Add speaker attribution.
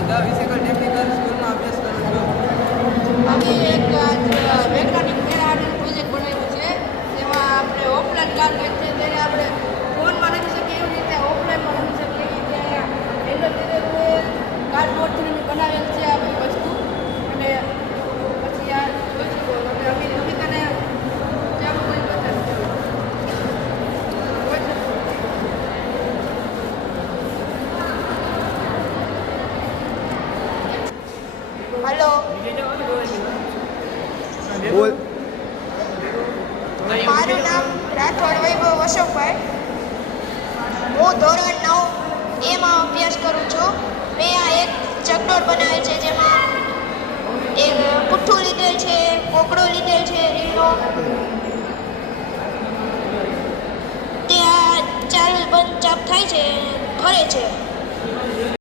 Speaker 1: Radha વિશેકર technical સ્કૂલમાં અભ્યાસ કરું છું?
Speaker 2: અમે એક વૈજ્ઞાનિક મેળાનો પ્રોજેક્ટ બનાવ્યું છે. તેમાં આપણે ઓફલાઈન કામ કરીએ છીએ તેને આપણે ફોનમાં રમી શકીએ એવી રીતે ઓફલાઈનમાં રમી શકીએ ત્યાં રીતે કાર્ડબોર્ડથી બનાવેલ છે.
Speaker 3: હલો. બોલ. મારું નામ રાઠોડ વૈભવ અશોકભાઈ. હું ધોરણ નવ એમાં અભ્યાસ કરું છું. મેં આ એક ચકડોળ બનાવ્યો છે જેમાં એક પુઠ્ઠું લીધેલ છે કોકડો લીધેલ છે રીલો ત્યાં ચાલ બંધ ચાપ થાય છે ફરે છે.